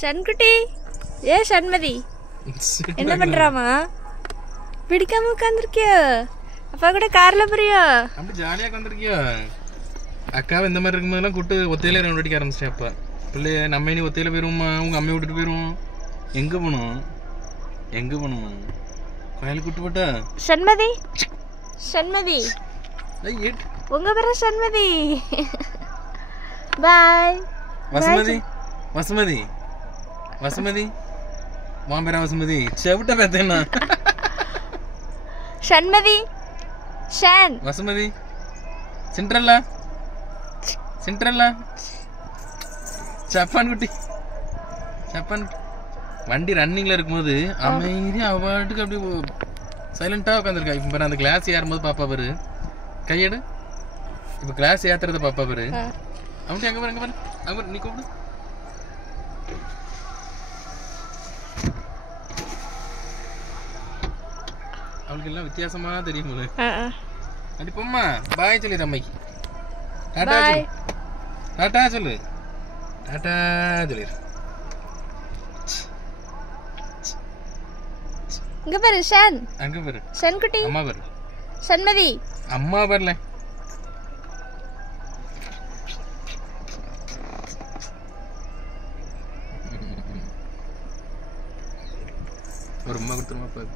ஷண்குட்டி, ஏ ஷண்மதி, என்ன பண்றாமா? பிடிக்காம உட்காந்துருக்கியோ? அப்பா கூட கார்ல போறியோ? அப்படி ஜாலியா உட்காந்துருக்கியோ? அக்காவை இந்த மாதிரி இருக்கும்போதெல்லாம் கூட்டு ஒத்தையில ரவுண்ட் அடிக்க ஆரம்பிச்சிட்டேன். அப்பா பிள்ளைய நம்ம இனி ஒத்தையில போயிருவோமா? உங்க அம்மையை விட்டுட்டு போயிருவோம். எங்க போனோம்? எங்க போனோம்? கோயிலுக்கு கூட்டு போட்டா? ஷண்மதி, ஷண்மதி, உங்க பேர ஷண்மதி. பாய். வசுமதி, வசுமதி, வசுமதி, உன் பேரா வசுமதி? செவிட்ட பார்த்தேன்னா ஷண்மதி, ஷான், வசுமதி, சிண்ட்ரல்லா, சிண்ட்ரல்லா, சப்பான் குட்டி, சப்பான் குட்டி. வண்டி ரன்னிங்ல இருக்கும்போது அமைதியா அவாட்டுக்கு அப்படியே சைலண்டா உட்காந்துருக்கா. இப்ப பாரு, அந்த கிளாஸ் ஏறும்போது பாப்பா பாரு, கையெடு. இப்ப கிளாஸ் ஏத்துறத பாப்பா பாரு. அவன்ட்டு எங்க பாரு, எங்க பாரு, அங்க பாரு, நீ கூப்பிடு. அவளுக்கு எல்லாம் வித்தியாசமா தெரியும். அடி போம்மா, பாய் சொல்லு அம்மைக்கு. டாடா சொல்லு, டாடா சொல்லு, டாடா சொல்லிடு. இங்க பாரு ஷான், அங்க பாரு ஷண்குட்டி, அம்மா பாரு, ஷண்மதி, அம்மா பாருல. ஒரு அம்மா கொடுத்துருமா பாரு.